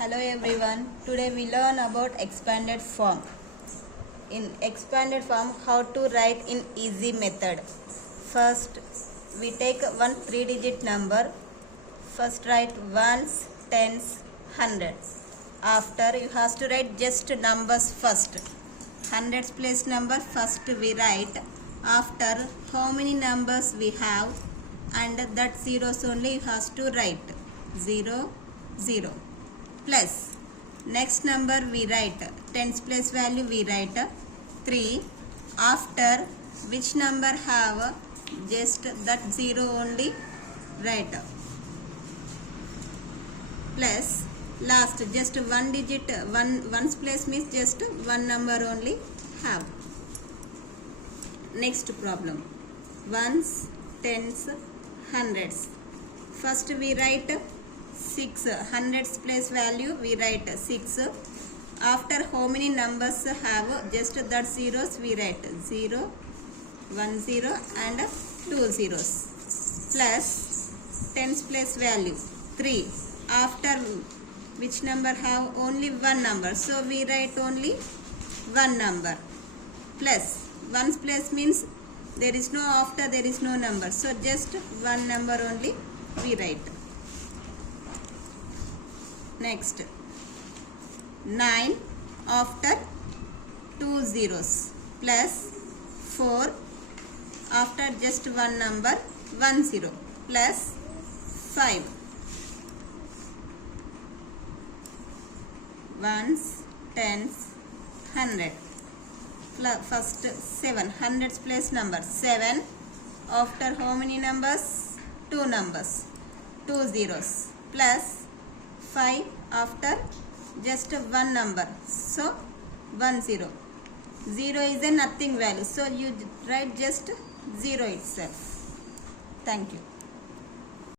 Hello everyone. Today we learn about expanded form. In expanded form, how to write in easy method. First, we take one 3-digit number. First write ones, tens, hundreds. After you have to write just numbers first. Hundreds place number first we write. After how many numbers we have and that zeros only you have to write. 0, 0. Plus next number we write tens place value we write 3. After which number have just that 0 only write. Plus last just one digit ones place means just one number only have. Next problem, ones, tens, hundreds. First we write 6. Hundreds place value we write 6. After how many numbers have just that zeros we write 0, 1 0 and 2 zeros. Plus tens place value 3. After which number have only one number, so we write only one number. Plus ones place means there is no after, there is no number, so just one number only we write. Next 9 after 2 zeros plus 4 after just one number 1 0 plus 5. Ones, tens, hundred. First 7. Hundreds place number 7. After how many numbers? 2 numbers. 2 zeros. Plus 5 after just one number. So 1 0. 0 is a nothing value. So you write just 0 itself. Thank you.